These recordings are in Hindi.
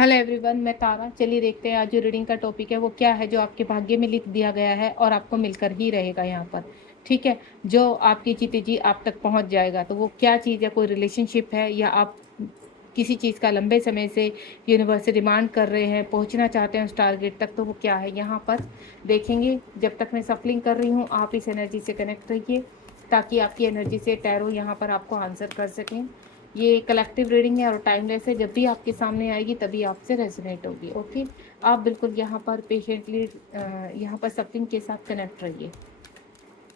हेलो एवरीवन, मैं तारा। चलिए देखते हैं आज जो रीडिंग का टॉपिक है वो क्या है, जो आपके भाग्य में लिख दिया गया है और आपको मिलकर ही रहेगा यहाँ पर। ठीक है, जो आपकी जीते जी आप तक पहुँच जाएगा। तो वो क्या चीज़ है? कोई रिलेशनशिप है या आप किसी चीज़ का लंबे समय से यूनिवर्स से डिमांड कर रहे हैं, पहुँचना चाहते हैं उस टारगेट तक। तो वो क्या है यहाँ पर देखेंगे। जब तक मैं सफलिंग कर रही हूँ आप इस एनर्जी से कनेक्ट रहिए ताकि आपकी एनर्जी से टैरो यहाँ पर आपको आंसर कर सकें। ये कलेक्टिव रीडिंग है और टाइमलेस है। जब भी आपके सामने आएगी तभी आपसे रेजोनेट होगी। ओके, आप बिल्कुल यहाँ पर पेशेंटली यहाँ पर सफलिंग के साथ कनेक्ट रहिए।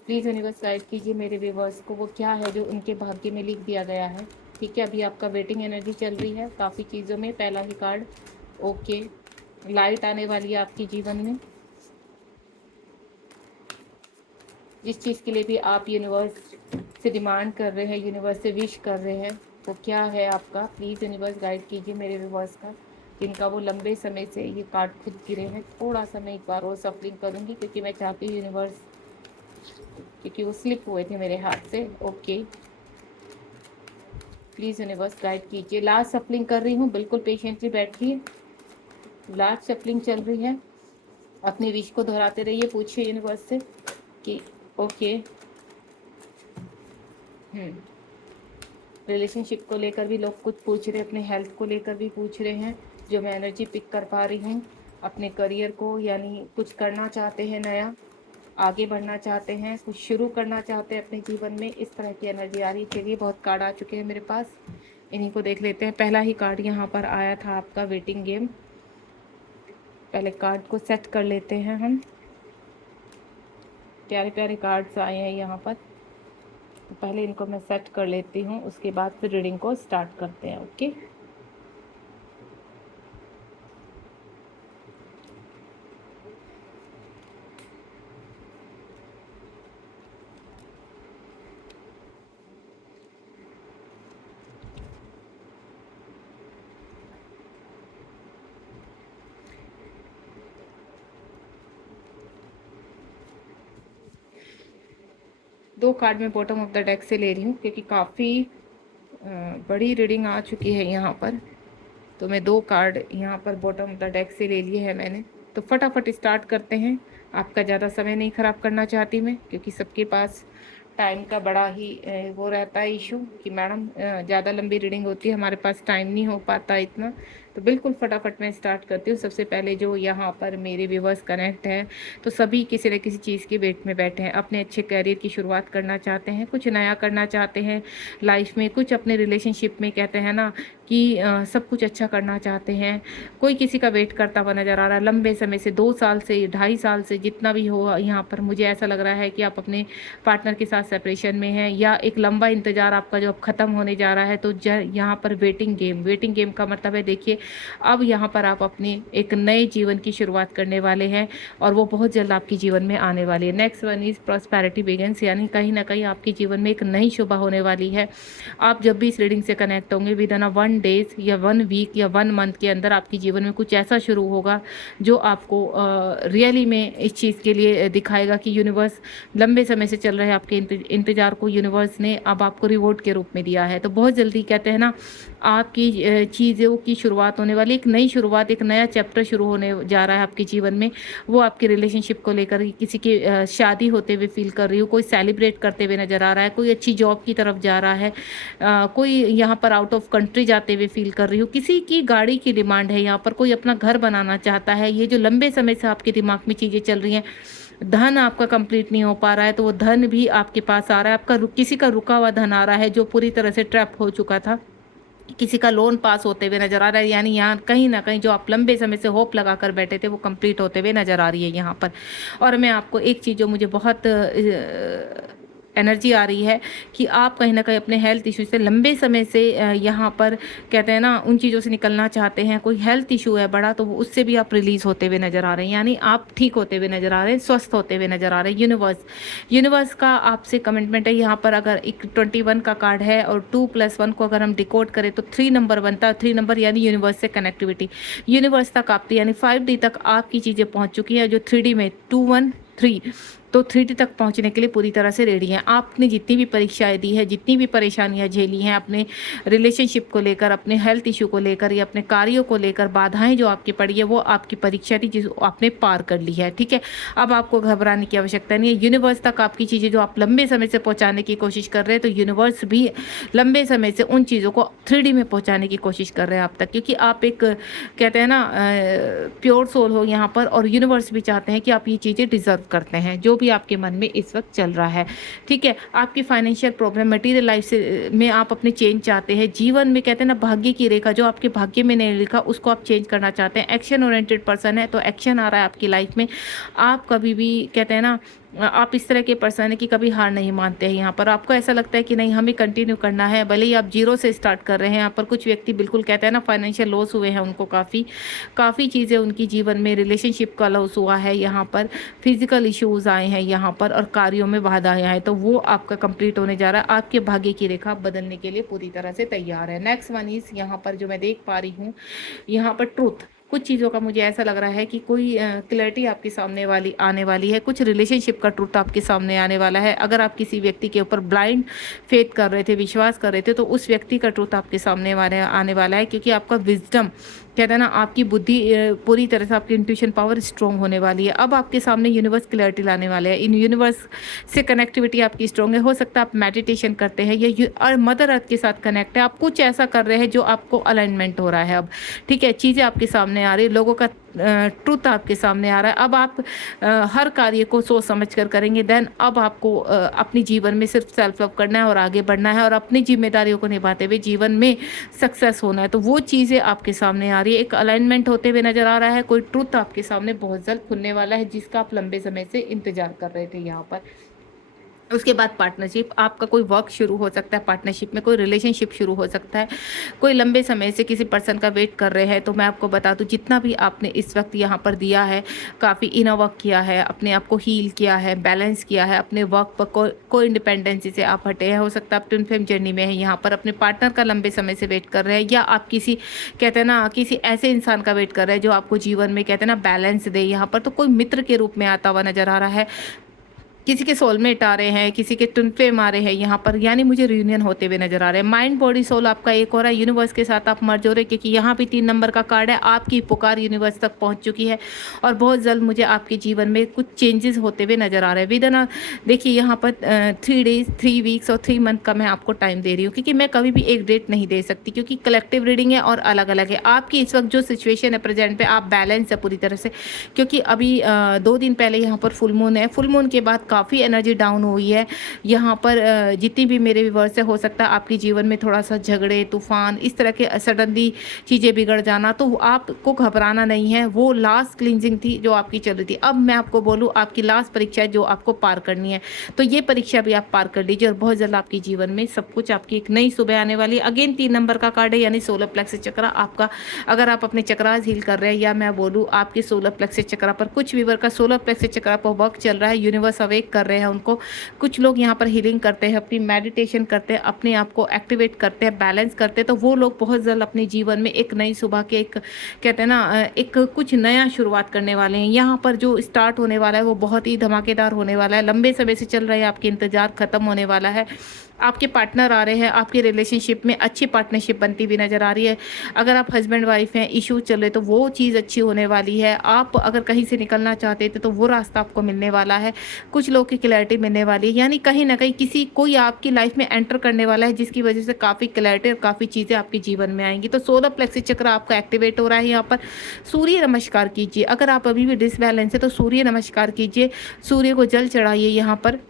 प्लीज़ यूनिवर्स गाइड कीजिए मेरे व्यूवर्स को, वो क्या है जो उनके भाग्य में लिख दिया गया है। ठीक है, अभी आपका वेटिंग एनर्जी चल रही है काफ़ी चीज़ों में। पहला ही कार्ड, ओके, लाइट आने वाली है आपके जीवन में। जिस चीज़ के लिए भी आप यूनिवर्स से डिमांड कर रहे हैं, यूनिवर्स से विश कर रहे हैं, वो क्या है आपका? प्लीज़ यूनिवर्स गाइड कीजिए मेरे व्यूवर्स का, जिनका वो लंबे समय से ये कार्ड खुद गिरे हैं। थोड़ा सा मैं एक बार और सफलिंग करूँगी क्योंकि मैं चाहती हूँ यूनिवर्स, क्योंकि वो स्लिप हुए थे मेरे हाथ से। ओके, प्लीज़ यूनिवर्स गाइड कीजिए। लास्ट सफलिंग कर रही हूँ, बिल्कुल पेशेंटली बैठिए। लास्ट सफलिंग चल रही है। अपनी विश को दोहराते रहिए, पूछिए यूनिवर्स से कि ओके, रिलेशनशिप को लेकर भी लोग कुछ पूछ रहे हैं, अपने हेल्थ को लेकर भी पूछ रहे हैं, जो मैं एनर्जी पिक कर पा रही हूँ। अपने करियर को, यानी कुछ करना चाहते हैं नया, आगे बढ़ना चाहते हैं, कुछ शुरू करना चाहते हैं अपने जीवन में, इस तरह की एनर्जी आ रही है। चलिए, बहुत कार्ड आ चुके हैं मेरे पास, इन्हीं को देख लेते हैं। पहला ही कार्ड यहाँ पर आया था आपका वेटिंग गेम। पहले कार्ड को सेट कर लेते हैं हम। प्यारे प्यारे कार्ड्स आए हैं यहाँ पर, तो पहले इनको मैं सेट कर लेती हूँ, उसके बाद फिर रीडिंग को स्टार्ट करते हैं। ओके, दो कार्ड मैं बॉटम ऑफ द डेक से ले रही हूँ क्योंकि काफ़ी बड़ी रीडिंग आ चुकी है यहाँ पर। तो मैं दो कार्ड यहाँ पर बॉटम ऑफ द डेक से ले लिए हैं मैंने। तो फटाफट स्टार्ट करते हैं। आपका ज़्यादा समय नहीं ख़राब करना चाहती मैं, क्योंकि सबके पास टाइम का बड़ा ही वो रहता है इशू कि मैडम ज़्यादा लंबी रीडिंग होती है, हमारे पास टाइम नहीं हो पाता इतना। तो बिल्कुल फटाफट मैं स्टार्ट करती हूँ। सबसे पहले जो यहाँ पर मेरे व्यूवर्स कनेक्ट हैं, तो सभी किसी न किसी चीज़ के वेट में बैठे हैं। अपने अच्छे करियर की शुरुआत करना चाहते हैं, कुछ नया करना चाहते हैं लाइफ में, कुछ अपने रिलेशनशिप में कहते हैं ना कि सब कुछ अच्छा करना चाहते हैं। कोई किसी का वेट करता हुआ नज़र आ रहा है लंबे समय से, 2 साल से, 2.5 साल से, जितना भी हो। यहाँ पर मुझे ऐसा लग रहा है कि आप अपने पार्टनर के साथ सेपरेशन में हैं, या एक लंबा इंतज़ार आपका जो अब ख़त्म होने जा रहा है। तो यहाँ पर वेटिंग गेम का मतलब है, देखिए अब यहाँ पर आप अपने एक नए जीवन की शुरुआत करने वाले हैं और वो बहुत जल्द आपके जीवन में आने वाली है। Next one is prosperity begins, यानी कहीं ना कहीं आपके जीवन में एक नई शुभ होने वाली है। आप जब भी इस रीडिंग से कनेक्ट होंगे, विद इन 1 डेज या 1 वीक या 1 मंथ के अंदर आपके जीवन में कुछ ऐसा शुरू होगा जो आपको रियली में इस चीज़ के लिए दिखाएगा कि यूनिवर्स लंबे समय से चल रहे आपके इंतजार को यूनिवर्स ने अब आपको रिवॉर्ड के रूप में दिया है। तो बहुत जल्दी कहते हैं ना, आपकी चीज़ों की शुरुआत होने वाली, एक नई शुरुआत, एक नया चैप्टर शुरू होने जा रहा है आपके जीवन में। वो आपके रिलेशनशिप को लेकर, किसी की शादी होते हुए फील कर रही हूँ, कोई सेलिब्रेट करते हुए नज़र आ रहा है, कोई अच्छी जॉब की तरफ जा रहा है, कोई यहाँ पर आउट ऑफ कंट्री जाते हुए फील कर रही हूँ, किसी की गाड़ी की डिमांड है यहाँ पर, कोई अपना घर बनाना चाहता है। ये जो लंबे समय से आपके दिमाग में चीज़ें चल रही हैं, धन आपका कंप्लीट नहीं हो पा रहा है, तो वो धन भी आपके पास आ रहा है। आपका किसी का रुका हुआ धन आ रहा है जो पूरी तरह से ट्रैप हो चुका था। किसी का लोन पास होते हुए नजर आ रहा है, यानी यहाँ कहीं ना कहीं जो आप लंबे समय से होप लगा कर बैठे थे वो कंप्लीट होते हुए नजर आ रही है यहाँ पर। और मैं आपको एक चीज़ जो मुझे बहुत एनर्जी आ रही है कि आप कहीं ना कहीं अपने हेल्थ इशू से लंबे समय से यहाँ पर कहते हैं ना, उन चीज़ों से निकलना चाहते हैं। कोई हेल्थ इशू है बड़ा, तो उससे भी आप रिलीज़ होते हुए नज़र आ रहे हैं, यानी आप ठीक होते हुए नज़र आ रहे हैं, स्वस्थ होते हुए नज़र आ रहे हैं। यूनिवर्स का आपसे कमिटमेंट है यहाँ पर। अगर एक 21 का कार्ड है और 2+1 को अगर हम डिकोड करें तो 3 नंबर बनता है। 3 नंबर यानी यूनिवर्स से कनेक्टिविटी, यूनिवर्स तक आपकी, यानी 5D तक आपकी चीज़ें पहुँच चुकी है, जो 3D में 2 1 3। तो 3D तक पहुँचने के लिए पूरी तरह से रेडी हैं। आपने जितनी भी परीक्षाएँ दी है, जितनी भी परेशानियाँ झेली हैं अपने रिलेशनशिप को लेकर, अपने हेल्थ इश्यू को लेकर या अपने कार्यों को लेकर, बाधाएँ जो आपकी पड़ी है, वो आपकी परीक्षा थी जिस आपने पार कर ली है, ठीक है? अब आपको घबराने की आवश्यकता नहीं है। यूनिवर्स तक आपकी चीज़ें जो आप लंबे समय से पहुँचाने की कोशिश कर रहे हैं, तो यूनिवर्स भी लंबे समय से उन चीज़ों को 3D में पहुँचाने की कोशिश कर रहे हैं आप तक, क्योंकि आप एक कहते हैं ना प्योर सोल हो यहाँ पर, और यूनिवर्स भी चाहते हैं कि आप ये चीज़ें डिज़र्व करते हैं, जो भी आपके मन में इस वक्त चल रहा है, ठीक है? आपकी फाइनेंशियल प्रॉब्लम, मटीरियल लाइफ से में आप अपने चेंज चाहते हैं। जीवन में कहते हैं ना भाग्य की रेखा जो आपके भाग्य में नहीं लिखा, उसको आप चेंज करना चाहते हैं। एक्शन ओरिएंटेड पर्सन है, तो एक्शन आ रहा है आपकी लाइफ में। आप कभी भी कहते हैं ना आप इस तरह के पर्सन है कि कभी हार नहीं मानते हैं। यहाँ पर आपको ऐसा लगता है कि नहीं, हमें कंटिन्यू करना है, भले ही आप जीरो से स्टार्ट कर रहे हैं। यहाँ पर कुछ व्यक्ति बिल्कुल कहते हैं ना फाइनेंशियल लॉस हुए हैं, उनको काफ़ी चीज़ें उनकी जीवन में, रिलेशनशिप का लॉस हुआ है, यहाँ पर फिजिकल इश्यूज आए हैं यहाँ पर, और कार्यों में बाधाएं आए, तो वो आपका कंप्लीट होने जा रहा है। आपके भाग्य की रेखा बदलने के लिए पूरी तरह से तैयार है। नेक्स्ट वन इज यहाँ पर जो मैं देख पा रही हूँ, यहाँ पर ट्रूथ। कुछ चीज़ों का मुझे ऐसा लग रहा है कि कोई क्लैरिटी आपके सामने आने वाली है। कुछ रिलेशनशिप का ट्रूथ आपके सामने आने वाला है। अगर आप किसी व्यक्ति के ऊपर ब्लाइंड फेथ कर रहे थे, विश्वास कर रहे थे, तो उस व्यक्ति का ट्रूथ आपके सामने आने वाला है, क्योंकि आपका विजडम कहते हैं ना, आपकी बुद्धि पूरी तरह से, आपकी इंट्यूशन पावर स्ट्रॉन्ग होने वाली है। अब आपके सामने यूनिवर्स क्लैरिटी लाने वाले हैं। इन यूनिवर्स से कनेक्टिविटी आपकी स्ट्रॉन्ग है। हो सकता है आप मेडिटेशन करते हैं या और मदर अर्थ के साथ कनेक्ट है, आप कुछ ऐसा कर रहे हैं जो आपको अलाइनमेंट हो रहा है अब, ठीक है? चीज़ें आपके सामने आ रही है, लोगों का ट्रुथ आपके सामने आ रहा है। अब आप हर कार्य को सोच समझ कर करेंगे। देन अब आपको अपनी जीवन में सिर्फ सेल्फ लव करना है और आगे बढ़ना है, और अपनी जिम्मेदारियों को निभाते हुए जीवन में सक्सेस होना है। तो वो चीज़ें आपके सामने आ रही है, एक अलाइनमेंट होते हुए नजर आ रहा है। कोई ट्रुथ आपके सामने बहुत जल्द खुलने वाला है, जिसका आप लंबे समय से इंतजार कर रहे थे यहाँ पर। उसके बाद पार्टनरशिप, आपका कोई वर्क शुरू हो सकता है, पार्टनरशिप में कोई रिलेशनशिप शुरू हो सकता है। कोई लंबे समय से किसी पर्सन का वेट कर रहे हैं, तो मैं आपको बता दूं, जितना भी आपने इस वक्त यहाँ पर दिया है, काफ़ी इनर वर्क किया है, अपने आप को हील किया है, बैलेंस किया है, अपने वर्क पर कोई इंडिपेंडेंसी से आप हटे हैं। हो सकता है आप ट्विन फ्लेम जर्नी में है, यहाँ पर अपने पार्टनर का लंबे समय से वेट कर रहे हैं, या आप किसी कहते हैं ना किसी ऐसे इंसान का वेट कर रहे हैं जो आपको जीवन में कहते हैं ना बैलेंस दे। यहाँ पर तो कोई मित्र के रूप में आता हुआ नजर आ रहा है, किसी के सोलमेट आ रहे हैं, किसी के ट्विन फ्लेम आ रहे हैं यहाँ पर, यानी मुझे रियूनियन होते हुए नजर आ रहे हैं। माइंड बॉडी सोल आपका एक हो रहा है, यूनिवर्स के साथ आप मर्ज हो रहे हैं, क्योंकि यहाँ भी 3 नंबर का कार्ड है। आपकी पुकार यूनिवर्स तक पहुँच चुकी है, और बहुत जल्द मुझे आपके जीवन में कुछ चेंजेस होते हुए नजर आ रहे हैं। विदिन देखिए यहाँ पर 3 डेज, 3 वीक्स और 3 मंथ का मैं आपको टाइम दे रही हूँ, क्योंकि मैं कभी भी एक डेट नहीं दे सकती, क्योंकि कलेक्टिव रीडिंग है और अलग अलग है। आपकी इस वक्त जो सिचुएशन है प्रेजेंट पे, आप बैलेंस है पूरी तरह से, क्योंकि अभी 2 दिन पहले यहाँ पर फुल मून है। फुल मून के बाद काफ़ी एनर्जी डाउन हुई है यहाँ पर। जितनी भी मेरे व्यूअर्स है, हो सकता है आपके जीवन में थोड़ा सा झगड़े, तूफान, इस तरह के सडनली चीज़ें बिगड़ जाना, तो आपको घबराना नहीं है। वो लास्ट क्लिंजिंग थी जो आपकी चल रही थी। अब मैं आपको बोलूँ, आपकी लास्ट परीक्षा है जो आपको पार करनी है, तो ये परीक्षा भी आप पार कर लीजिए, और बहुत जल्द आपके जीवन में सब कुछ, आपकी एक नई सुबह आने वाली है। अगेन 3 नंबर का कार्ड है, यानी सोलर प्लेक्सस चक्र आपका। अगर आप अपने चक्रास हील कर रहे हैं, या मैं बोलूँ आपके सोलर प्लेक्सस चक्र पर, कुछ व्यूअर का सोलर प्लेक्सस चक्र पर वर्क चल रहा है, यूनिवर्स अवेक कर रहे हैं उनको। कुछ लोग यहाँ पर हीलिंग करते हैं, अपनी मेडिटेशन करते हैं, अपने आप को एक्टिवेट करते हैं, बैलेंस करते हैं, तो वो लोग बहुत जल्द अपने जीवन में एक नई सुबह के, एक कहते हैं ना एक कुछ नया शुरुआत करने वाले हैं। यहाँ पर जो स्टार्ट होने वाला है वो बहुत ही धमाकेदार होने वाला है। लंबे समय से चल रहे हैं आपके इंतजार खत्म होने वाला है। आपके पार्टनर आ रहे हैं, आपके रिलेशनशिप में अच्छी पार्टनरशिप बनती भी नजर आ रही है। अगर आप हस्बैंड वाइफ हैं, इशू चल रहे, तो वो चीज़ अच्छी होने वाली है। आप अगर कहीं से निकलना चाहते थे, तो वो रास्ता आपको मिलने वाला है। कुछ लोग की क्लैरिटी मिलने वाली है, यानी कहीं ना कहीं कोई आपकी लाइफ में एंटर करने वाला है, जिसकी वजह से काफ़ी क्लैरिटी और काफ़ी चीज़ें आपके जीवन में आएंगी। तो सोलर प्लेक्सस चक्र आपका एक्टिवेट हो रहा है। यहाँ पर सूर्य नमस्कार कीजिए। अगर आप अभी भी डिसबैलेंस है, तो सूर्य नमस्कार कीजिए, सूर्य को जल चढ़ाइए। यहाँ पर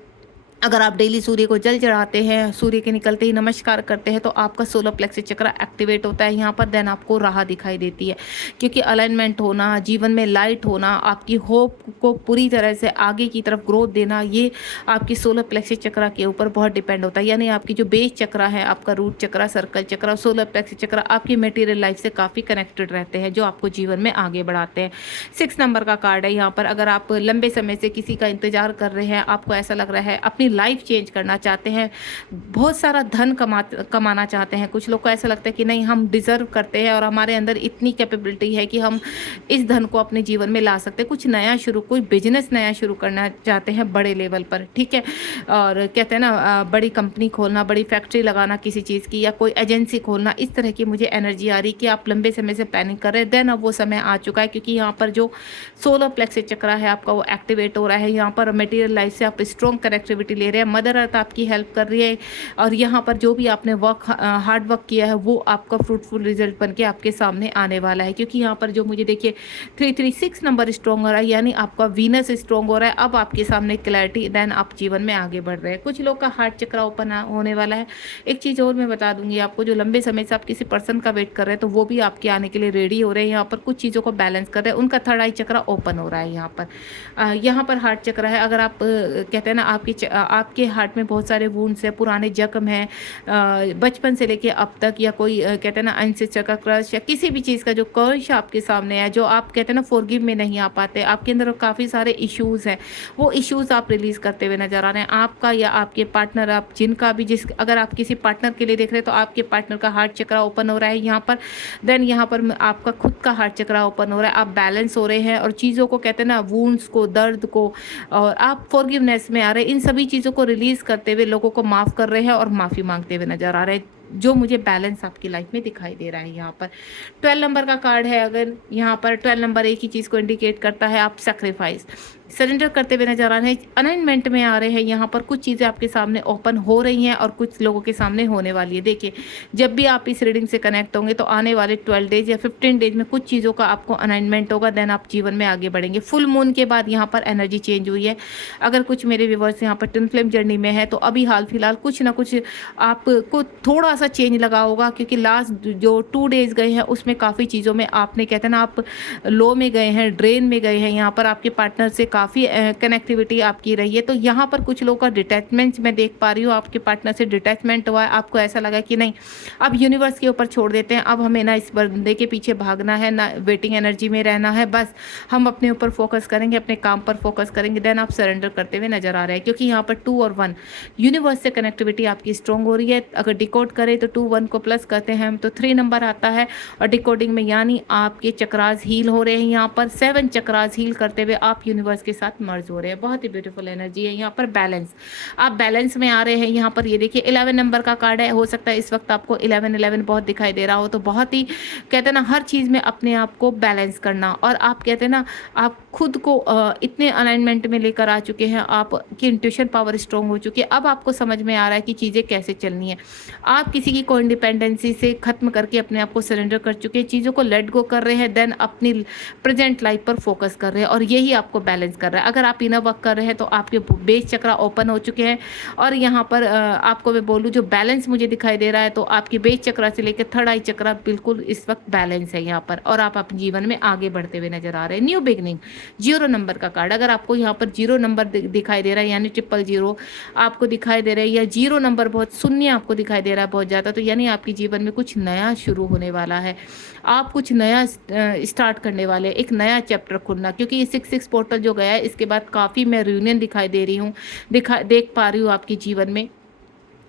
अगर आप डेली सूर्य को जल चढ़ाते हैं, सूर्य के निकलते ही नमस्कार करते हैं, तो आपका सोलर प्लेक्सस चक्र एक्टिवेट होता है यहाँ पर। देन आपको राह दिखाई देती है, क्योंकि अलाइनमेंट होना, जीवन में लाइट होना, आपकी होप को पूरी तरह से आगे की तरफ ग्रोथ देना, ये आपकी सोलर प्लेक्सस चक्र के ऊपर बहुत डिपेंड होता है। यानी आपकी जो बेस चक्र है, आपका रूट चक्र, सर्कल चक्र, सोलर प्लेक्सस चक्र आपकी मटेरियल लाइफ से काफ़ी कनेक्टेड रहते हैं, जो आपको जीवन में आगे बढ़ाते हैं। 6 नंबर का कार्ड है यहाँ पर। अगर आप लंबे समय से किसी का इंतजार कर रहे हैं, आपको ऐसा लग रहा है अपनी लाइफ चेंज करना चाहते हैं, बहुत सारा धन कमाना चाहते हैं। कुछ लोग को ऐसा लगता है कि नहीं, हम डिज़र्व करते हैं और हमारे अंदर इतनी कैपेबिलिटी है कि हम इस धन को अपने जीवन में ला सकते हैं। कुछ नया शुरू, कोई बिजनेस नया शुरू करना चाहते हैं बड़े लेवल पर, ठीक है। और कहते हैं ना बड़ी कंपनी खोलना, बड़ी फैक्ट्री लगाना किसी चीज़ की, या कोई एजेंसी खोलना, इस तरह की मुझे एनर्जी आ रही कि आप लंबे समय से प्लानिंग कर रहे हैं। देन अब वो समय आ चुका है, क्योंकि यहाँ पर जो सोलर प्लेक्स चक्र है आपका वो एक्टिवेट हो रहा है। यहाँ पर मटेरियल लाइफ से आप स्ट्रॉन्ग कनेक्टिविटी ले रहे हैं, मदर अर्थ आपकी हेल्प कर रही है, और यहाँ पर जो भी आपने हार्ड वर्क किया है वो आपका फ्रूटफुल रिजल्ट बन के आपके सामने आने वाला है। क्योंकि यहाँ पर जो मुझे देखिए 336 नंबर स्ट्रॉन्ग हो रहा है, यानी आपका वीनस स्ट्रॉन्ग हो रहा है। अब आपके सामने क्लैरिटी, देन आप जीवन में आगे बढ़ रहे हैं। कुछ लोग का हार्ट चक्र ओपन होने वाला है। एक चीज़ और मैं बता दूंगी आपको, जो लंबे समय से आप किसी पर्सन का वेट कर रहे हैं तो वो भी आपके आने के लिए रेडी हो रहे हैं। यहाँ पर कुछ चीज़ों को बैलेंस कर रहे हैं, उनका थर्ड आई चक्र ओपन हो रहा है। यहाँ पर हार्ट चक्र है। अगर आप कहते हैं ना आपके हार्ट में बहुत सारे वुंड्स है, पुराने जख्म हैं बचपन से लेके अब तक, या कोई कहते हैं ना अनसिस्टर का क्रश, या किसी भी चीज़ का जो कर्श आपके सामने है, जो आप कहते हैं ना फॉरगिव में नहीं आ पाते, आपके अंदर काफ़ी सारे इश्यूज़ हैं, वो इश्यूज़ आप रिलीज़ करते हुए नजर आ रहे हैं। आपका या आपके पार्टनर, आप जिनका भी अगर आप किसी पार्टनर के लिए देख रहे हैं तो आपके पार्टनर का हार्ट चक्र ओपन हो रहा है यहाँ पर। देन यहाँ पर आपका खुद का हार्ट चक्र ओपन हो रहा है, आप बैलेंस हो रहे हैं, और चीज़ों को कहते हैं ना वुंड्स को, दर्द को, और आप फॉरगिवनेस में आ रहे हैं। इन सभी चीज़ों को रिलीज़ करते हुए लोगों को माफ़ कर रहे हैं और माफ़ी मांगते हुए नजर आ रहे हैं, जो मुझे बैलेंस आपकी लाइफ में दिखाई दे रहा है। यहाँ पर 12 नंबर का कार्ड है। अगर यहाँ पर 12 नंबर एक ही चीज़ को इंडिकेट करता है, आप सेक्रीफाइस, सरेंडर करते हुए नजर आ रहे हैं, अलाइनमेंट में आ रहे हैं। यहाँ पर कुछ चीज़ें आपके सामने ओपन हो रही हैं और कुछ लोगों के सामने होने वाली है। देखिए, जब भी आप इस रीडिंग से कनेक्ट होंगे तो आने वाले 12 डेज या 15 डेज में कुछ चीज़ों का आपको अलाइनमेंट होगा, देन आप जीवन में आगे बढ़ेंगे। फुल मून के बाद यहाँ पर एनर्जी चेंज हुई है। अगर कुछ मेरे व्यूवर्स यहाँ पर ट्विन फ्लेम जर्नी में है तो अभी हाल फिलहाल कुछ ना कुछ आपको थोड़ा सा चेंज लगा होगा, क्योंकि लास्ट जो 2 डेज गए हैं उसमें काफ़ी चीज़ों में आपने कहते हैं ना आप लो में गए हैं, ड्रेन में गए हैं। यहाँ पर आपके पार्टनर से काफ़ी कनेक्टिविटी आपकी रही है। तो यहाँ पर कुछ लोगों का डिटैचमेंट मैं देख पा रही हूँ, आपके पार्टनर से डिटैचमेंट हुआ है। आपको ऐसा लगा कि नहीं, अब यूनिवर्स के ऊपर छोड़ देते हैं, अब हमें ना इस बंदे के पीछे भागना है, ना वेटिंग एनर्जी में रहना है, बस हम अपने ऊपर फोकस करेंगे, अपने काम पर फोकस करेंगे। देन आप सरेंडर करते हुए नजर आ रहे हैं, क्योंकि यहाँ पर 2 और 1 यूनिवर्स से कनेक्टिविटी आपकी स्ट्रॉन्ग हो रही है। अगर डिकोड करें तो 2 1 को प्लस करते हैं हम तो 3 नंबर आता है, और डिकोडिंग में यानी आपके चक्रास हील हो रहे हैं। यहाँ पर 7 चक्रास हील करते हुए आप यूनिवर्स के साथ मर्ज हो रहे हैं। बहुत ही ब्यूटीफुल एनर्जी है। यहाँ पर बैलेंस, आप बैलेंस में आ रहे हैं। यहाँ पर ये देखिए 11 नंबर का कार्ड है। हो सकता है इस वक्त आपको 11 बहुत दिखाई दे रहा हो, तो बहुत ही कहते हैं ना हर चीज़ में अपने आप को बैलेंस करना, और आप कहते हैं ना आप खुद को इतने अलाइनमेंट में लेकर आ चुके हैं, आपकी इंट्यूशन पावर स्ट्रॉन्ग हो चुकी है। अब आपको समझ में आ रहा है कि चीज़ें कैसे चलनी है। आप किसी की को इंडिपेंडेंसी से खत्म करके अपने आप को सरेंडर कर चुके हैं, चीज़ों को लेट गो कर रहे हैं, देन अपनी प्रेजेंट लाइफ पर फोकस कर रहे हैं, और यही आपको बैलेंस कर रहा है। अगर आप इनर वर्क कर रहे हैं तो आपके बेस चक्र ओपन हो चुके हैं, और यहाँ पर आपको मैं बोलूँ जो बैलेंस मुझे दिखाई दे रहा है, तो आपकी बेस चक्र से लेकर थर्ड आई चक्र बिल्कुल इस वक्त बैलेंस है यहाँ पर, और आप अपने जीवन में आगे बढ़ते हुए नजर आ रहे हैं। न्यू बिगनिंग, 0 नंबर का कार्ड। अगर आपको यहाँ पर 0 नंबर दिखाई दे रहा है, यानी 000 आपको दिखाई दे रहा है, या 0 नंबर बहुत शून्य आपको दिखाई दे रहा है बहुत ज़्यादा, तो यानी आपके जीवन में कुछ नया शुरू होने वाला है। आप कुछ नया स्टार्ट करने वाले, एक नया चैप्टर खुलना, क्योंकि ये 6 पोर्टल जो गया है इसके बाद काफ़ी मैं रियूनियन दिखाई दे रही हूँ, देख पा रही हूँ आपके जीवन में।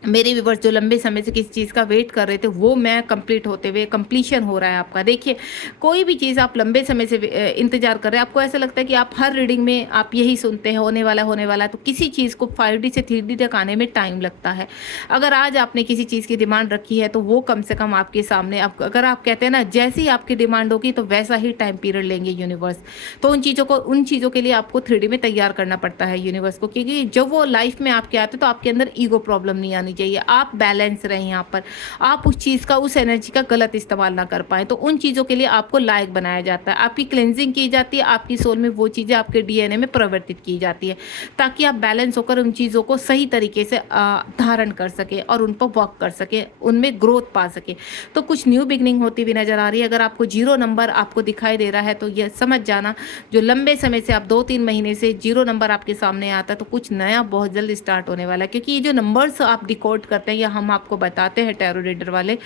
मेरे व्यूवर्स जो लंबे समय से किसी चीज़ का वेट कर रहे थे वो मैं कंप्लीट होते हुए कंप्लीशन हो रहा है आपका। देखिए, कोई भी चीज़ आप लंबे समय से इंतजार कर रहे हैं, आपको ऐसा लगता है कि आप हर रीडिंग में आप यही सुनते हैं होने वाला, तो किसी चीज़ को 5D से 3D तक आने में टाइम लगता है। अगर आज आपने किसी चीज़ की डिमांड रखी है तो वो कम से कम आपके सामने, अगर आप कहते हैं ना जैसी ही आपकी डिमांड होगी तो वैसा ही टाइम पीरियड लेंगे यूनिवर्स। तो उन चीज़ों के लिए आपको 3D में तैयार करना पड़ता है यूनिवर्स को, क्योंकि जब वो लाइफ में आपके आते तो आपके अंदर ईगो प्रॉब्लम नहीं आनी चाहिए। आप बैलेंस रहें यहाँ पर, आप उस चीज़ का, उस एनर्जी का गलत इस्तेमाल ना कर पाए, तो उन चीज़ों के लिए आपको लायक बनाया जाता है। आपकी क्लेंजिंग की जाती है, आपकी सोल में वो चीज़ें आपके DNA में परिवर्तित की जाती है, ताकि आप बैलेंस होकर उन चीज़ों को सही तरीके से धारण कर सके और उन पर वर्क कर सके, उनमें ग्रोथ पा सके। तो कुछ न्यू बिगनिंग होती हुई नजर आ रही है। अगर आपको 0 नंबर आपको दिखाई दे रहा है तो यह समझ जाना, जो लंबे समय से आप 2-3 महीने से 0 नंबर आपके सामने आता है, तो कुछ नया बहुत जल्द स्टार्ट होने वाला है, क्योंकि ये जो नंबर्स आप डिकोड करते हैं या हम आपको बताते हैं टैरो रीडर वाले,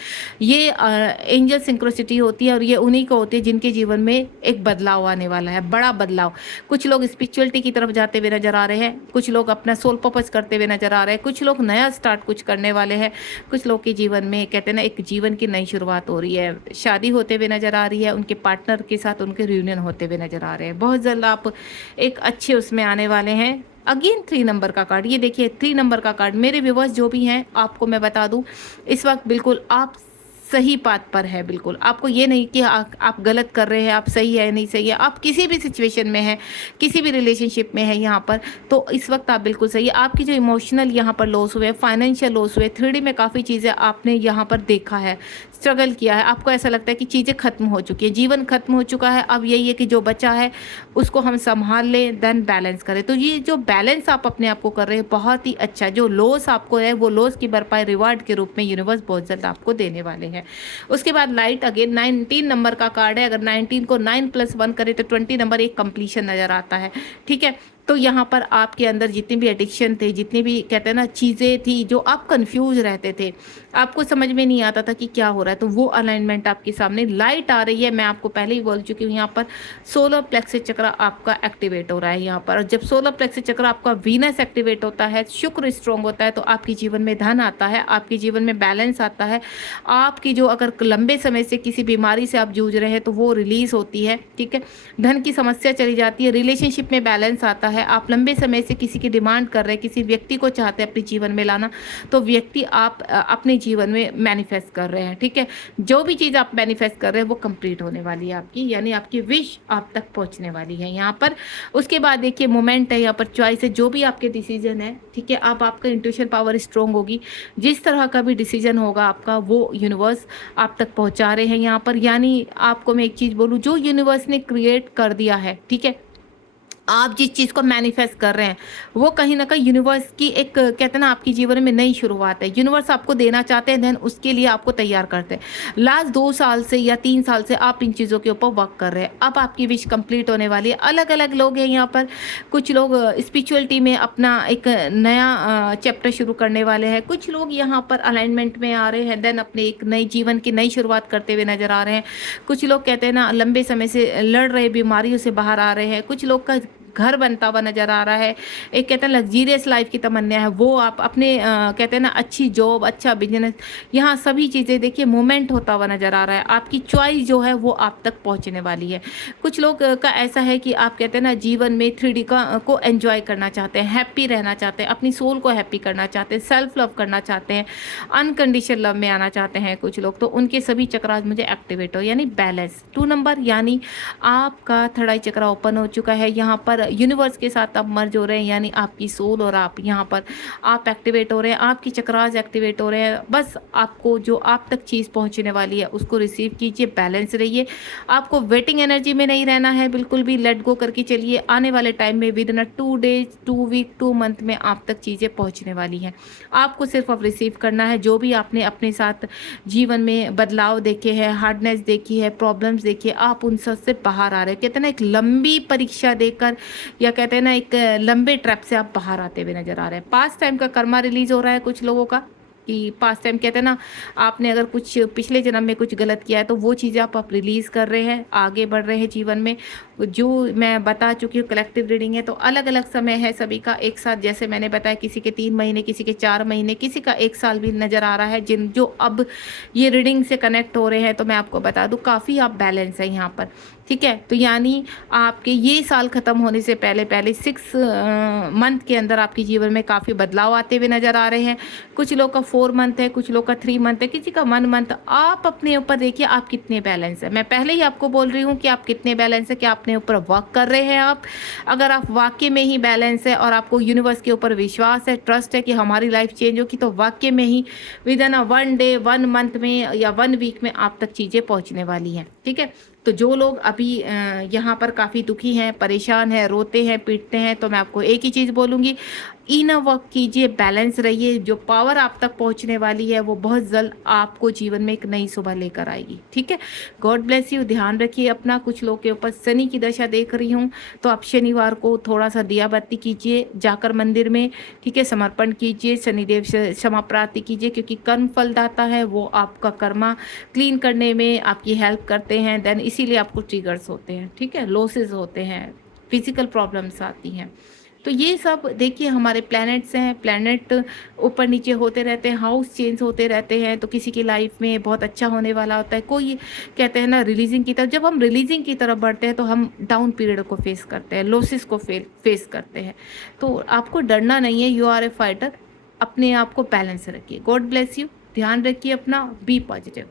ये एंजल सिंक्रोसिटी होती है और ये उन्हीं को होती है जिनके जीवन में एक बदलाव आने वाला है, बड़ा बदलाव। कुछ लोग स्पिरिचुअलिटी की तरफ जाते हुए नजर आ रहे हैं, कुछ लोग अपना सोल पर्पस करते हुए नजर आ रहे हैं, कुछ लोग नया स्टार्ट कुछ करने वाले हैं, कुछ लोग के जीवन में कहते हैं ना एक जीवन की नई शुरुआत हो रही है, शादी होते हुए नजर आ रही है, उनके पार्टनर के साथ उनके रियूनियन होते हुए नजर आ रहे हैं। बहुत जल्द आप एक अच्छे उसमें आने वाले हैं। अगेन 3 नंबर का कार्ड, ये देखिए 3 नंबर का कार्ड। मेरे व्यूवर्स जो भी हैं, आपको मैं बता दूं, इस वक्त बिल्कुल आप सही पाथ पर है। बिल्कुल आपको ये नहीं कि आप गलत कर रहे हैं, आप सही है नहीं सही है, आप किसी भी सिचुएशन में हैं, किसी भी रिलेशनशिप में है यहाँ पर, तो इस वक्त आप बिल्कुल सही है। आपकी जो इमोशनल यहाँ पर लॉस हुए, फाइनेंशियल लॉस हुए, 3D में काफ़ी चीज़ें आपने यहाँ पर देखा है, स्ट्रगल किया है, आपको ऐसा लगता है कि चीज़ें खत्म हो चुकी है, जीवन खत्म हो चुका है। अब यही है कि जो बचा है उसको हम संभाल लें, देन बैलेंस करें। तो ये जो बैलेंस आप अपने आप को कर रहे हैं बहुत ही अच्छा। जो लॉस आपको है वो लॉस की भरपाई रिवार्ड के रूप में यूनिवर्स बहुत जल्द आपको देने वाले हैं। उसके बाद लाइट अगेन 19 नंबर का कार्ड है। अगर 19 को 9+1 करें तो 20 नंबर एक कंप्लीशन नजर आता है। ठीक है, तो यहाँ पर आपके अंदर जितनी भी एडिक्शन थे, जितनी भी कहते हैं ना चीज़ें थी, जो आप कंफ्यूज रहते थे, आपको समझ में नहीं आता था कि क्या हो रहा है, तो वो अलाइनमेंट आपके सामने लाइट आ रही है। मैं आपको पहले ही बोल चुकी हूँ, यहाँ पर सोलर प्लेक्स चक्र आपका एक्टिवेट हो रहा है यहाँ पर। और जब सोलर प्लेक्स चक्र आपका वीनस एक्टिवेट होता है, शुक्र स्ट्रॉन्ग होता है, तो आपके जीवन में धन आता है, आपके जीवन में बैलेंस आता है। आपकी जो अगर लंबे समय से किसी बीमारी से आप जूझ रहे हैं तो वो रिलीज होती है। ठीक है, धन की समस्या चली जाती है, रिलेशनशिप में बैलेंस आता है। आप लंबे समय से किसी की डिमांड कर रहे हैं, किसी व्यक्ति को चाहते हैं अपने जीवन में लाना, तो व्यक्ति आप अपने जीवन में मैनिफेस्ट कर रहे हैं। ठीक है, जो भी चीज़ आप मैनिफेस्ट कर रहे हैं वो कंप्लीट होने वाली है आपकी, यानी आपकी विश आप तक पहुंचने वाली है यहाँ पर। उसके बाद देखिए मोमेंट है यहाँ पर, चॉइस है, जो भी आपके डिसीजन है। ठीक है, अब आपका इंट्यूशन पावर स्ट्रॉन्ग होगी, जिस तरह का भी डिसीजन होगा आपका वो यूनिवर्स आप तक पहुंचा रहे हैं यहाँ पर। यानी आपको मैं एक चीज़ बोलूँ, जो यूनिवर्स ने क्रिएट कर दिया है, ठीक है, आप जिस चीज़ को मैनिफेस्ट कर रहे हैं वो कहीं ना कहीं यूनिवर्स की एक कहते हैं ना आपकी जीवन में नई शुरुआत है। यूनिवर्स आपको देना चाहते हैं, देन उसके लिए आपको तैयार करते हैं। लास्ट 2 साल से या 3 साल से आप इन चीज़ों के ऊपर वर्क कर रहे हैं, अब आपकी विश कंप्लीट होने वाली है। अलग अलग लोग हैं यहाँ पर, कुछ लोग स्पिरिचुअलिटी में अपना एक नया चैप्टर शुरू करने वाले हैं, कुछ लोग यहाँ पर अलाइनमेंट में आ रहे हैं, देन अपने एक नई जीवन की नई शुरुआत करते हुए नजर आ रहे हैं। कुछ लोग कहते हैं ना लंबे समय से लड़ रहे बीमारियों से बाहर आ रहे हैं, कुछ लोग का घर बनता हुआ नजर आ रहा है। एक कहते हैं लग्जीरियस लाइफ की तमन्ना है, वो आप अपने कहते हैं ना अच्छी जॉब, अच्छा बिजनेस, यहाँ सभी चीज़ें देखिए मूवमेंट होता हुआ नजर आ रहा है। आपकी चॉइस जो है वो आप तक पहुंचने वाली है। कुछ लोग का ऐसा है कि आप कहते हैं ना जीवन में 3D को एंजॉय करना चाहते हैं, हैप्पी रहना चाहते हैं, अपनी सोल को हैप्पी करना चाहते हैं, सेल्फ लव करना चाहते हैं, अनकंडीशनल लव में आना चाहते हैं कुछ लोग, तो उनके सभी चक्र आज मुझे एक्टिवेट हो, यानी बैलेंस 2 नंबर, यानी आपका 3rd आई चक्र ओपन हो चुका है। यहाँ पर यूनिवर्स के साथ आप मर्ज हो रहे हैं, यानी आपकी सोल और आप यहाँ पर आप एक्टिवेट हो रहे हैं, आपकी चक्रास एक्टिवेट हो रहे हैं। बस आपको जो आप तक चीज़ पहुँचने वाली है उसको रिसीव कीजिए, बैलेंस रहिए। आपको वेटिंग एनर्जी में नहीं रहना है, बिल्कुल भी लेट गो करके चलिए। आने वाले टाइम में within 2 days, 2 week, 2 month में आप तक चीज़ें पहुँचने वाली हैं। आपको सिर्फ अब रिसीव करना है। जो भी आपने अपने साथ जीवन में बदलाव देखे हैं, हार्डनेस देखी है, प्रॉब्लम्स देखी है, आप उन सब से बाहर आ रहे हैं। कहते हैं ना एक लंबी परीक्षा देकर, या कहते हैं ना एक लंबे ट्रैप से आप बाहर आते हुए नजर आ रहे हैं। पास्ट टाइम का कर्मा रिलीज हो रहा है कुछ लोगों का, कि पास्ट टाइम कहते हैं ना आपने अगर कुछ पिछले जन्म में कुछ गलत किया है तो वो चीज़ें आप रिलीज़ कर रहे हैं, आगे बढ़ रहे हैं जीवन में। जो मैं बता चुकी हूँ कलेक्टिव रीडिंग है, तो अलग अलग समय है सभी का एक साथ। जैसे मैंने बताया किसी के 3 महीने, किसी के 4 महीने, किसी का 1 साल भी नज़र आ रहा है। जो अब ये रीडिंग से कनेक्ट हो रहे हैं, तो मैं आपको बता दूँ काफ़ी आप बैलेंस है यहाँ पर। ठीक है, तो यानी आपके ये साल ख़त्म होने से पहले 6 मंथ के अंदर आपके जीवन में काफ़ी बदलाव आते हुए नज़र आ रहे हैं। कुछ लोग का 4 मंथ है, कुछ लोग का 3 मंथ है, किसी का 1 मंथ। आप अपने ऊपर देखिए आप कितने बैलेंस है। मैं पहले ही आपको बोल रही हूँ कि आप कितने बैलेंस है, कि अपने ऊपर वर्क कर रहे हैं आप। अगर आप वाकई में ही बैलेंस है और आपको यूनिवर्स के ऊपर विश्वास है, ट्रस्ट है कि हमारी लाइफ चेंज होगी, तो वाकई में ही विद इन 1 डे, 1 मंथ में या 1 वीक में आप तक चीज़ें पहुँचने वाली हैं। ठीक है, तो जो लोग अभी यहाँ पर काफ़ी दुखी हैं, परेशान हैं, रोते हैं, पीटते हैं, तो मैं आपको एक ही चीज़ बोलूँगी, इनर वर्क कीजिए, बैलेंस रहिए। जो पावर आप तक पहुंचने वाली है वो बहुत जल्द आपको जीवन में एक नई सुबह लेकर आएगी। ठीक है, गॉड ब्लेस यू। ध्यान रखिए अपना। कुछ लोग के ऊपर शनि की दशा देख रही हूँ, तो आप शनिवार को थोड़ा सा दिया बत्ती कीजिए जाकर मंदिर में। ठीक है, समर्पण कीजिए, शनिदेव से क्षमा प्रार्थी कीजिए, क्योंकि कर्म फलदाता है, वो आपका कर्मा क्लीन करने में आपकी हेल्प करते हैं। देन इसीलिए आपको ट्रिगर्स होते हैं, ठीक है, लॉसेस होते हैं, फिजिकल प्रॉब्लम्स आती हैं। तो ये सब देखिए हमारे प्लैनेट्स हैं, प्लैनेट ऊपर नीचे होते रहते हैं, हाउस चेंज होते रहते हैं। तो किसी की लाइफ में बहुत अच्छा होने वाला होता है, कोई कहते हैं ना रिलीजिंग की तरफ। जब हम रिलीजिंग की तरफ बढ़ते हैं तो हम डाउन पीरियड को फेस करते हैं, लॉसेस को फेस करते हैं। तो आपको डरना नहीं है, यू आर ए फाइटर। अपने आप को बैलेंस रखिए। God bless you. ध्यान रखिए अपना, बी पॉजिटिव।